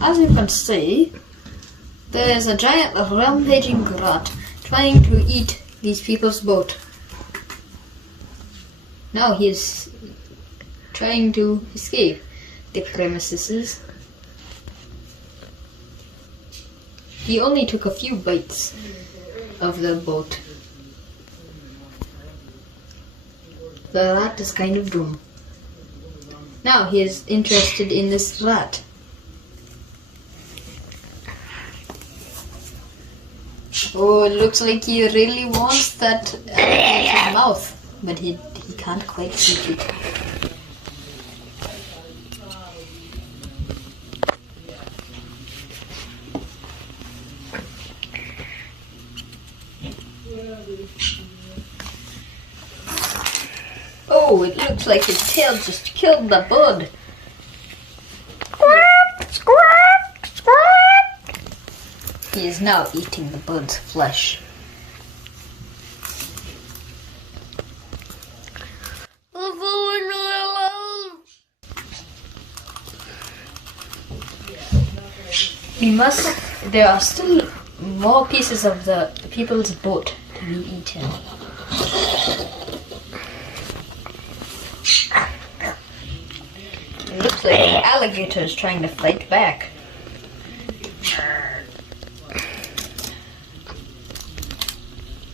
As you can see, there is a giant rampaging rat trying to eat these people's boat. Now he is trying to escape the premises. He only took a few bites of the boat. The rat is kind of doomed. Now he is interested in this rat. Oh, it looks like he really wants that alligator's mouth, but he can't quite reach it. Oh, it looks like its tail just killed the bird. Squawk, squawk, squawk. He is now eating the bird's flesh. There are still more pieces of the people's boat to be eaten. It looks like the alligator is trying to fight back.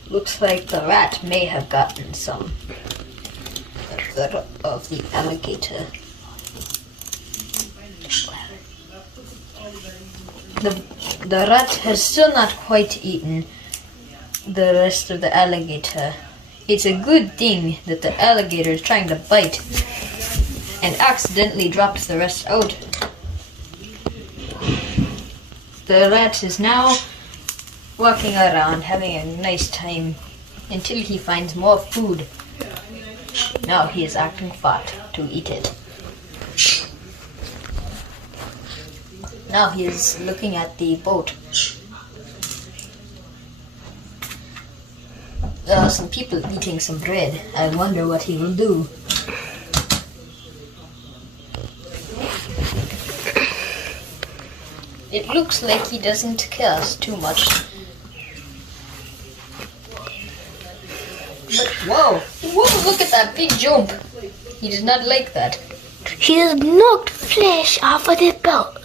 Looks like the rat may have gotten some of the alligator. The rat has still not quite eaten the rest of the alligator. It's a good thing that the alligator is trying to bite and accidentally dropped the rest out. The rat is now walking around having a nice time until he finds more food. Now he is acting fat to eat it. Now he is looking at the boat. There are some people eating some bread. I wonder what he will do. It looks like he doesn't care too much. But whoa, look at that big jump. He does not like that. He has knocked flesh off of the boat.